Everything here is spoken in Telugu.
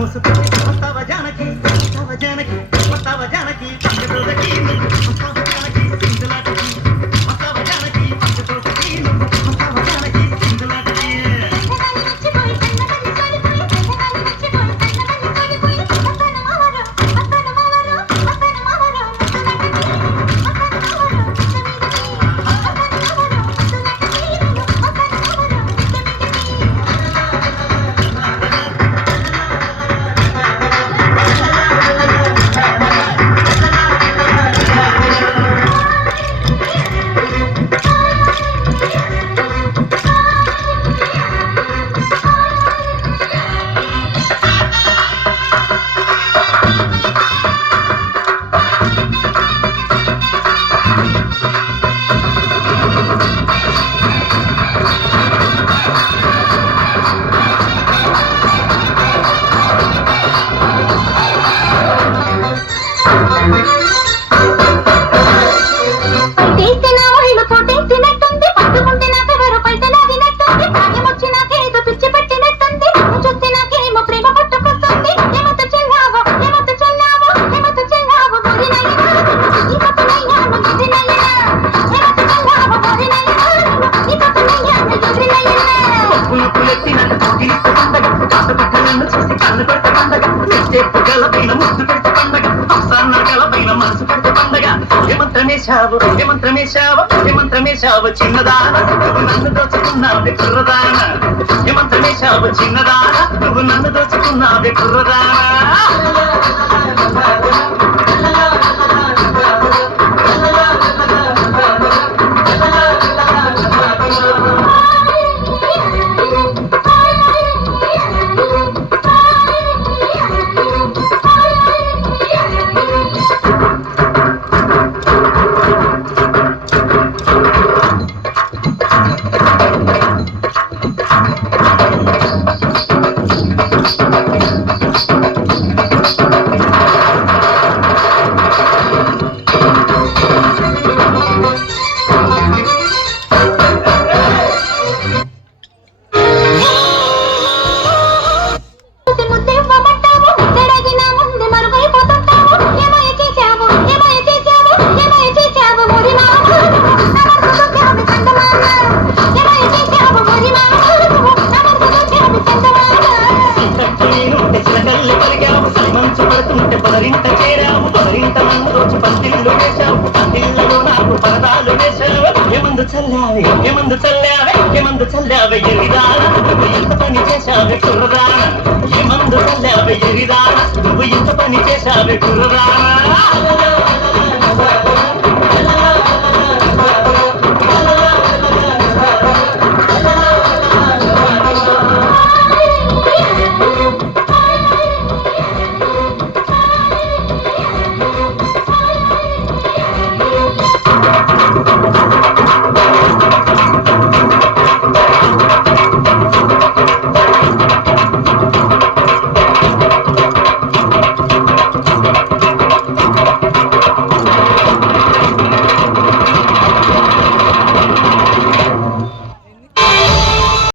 మూసుకొని వస్తావా జానకి వస్తావా జానకి వస్తావా జానకి పక్కతోకి వస్తావా జానకి సింధులాటకి వస్తావా జానకి పక్కతోకి వస్తావా జానకి సింధులాటకి మంత్రమేశావు చిన్నదాన నువ్వు నన్ను దోచుకున్నావే కుర్రదాన మంత్రమేశావు చిన్నదాన నువ్వు నన్ను దోచుకున్నావే కుర్రదాన ఏమందు చల్లావే ఎరిదాన నువ్వు ఇంత పని చేశావే కుర్రదాన ఏమందు చల్లావే ఎరిదాన నువ్వు ఇంత పని చేశావే కుర్రదాన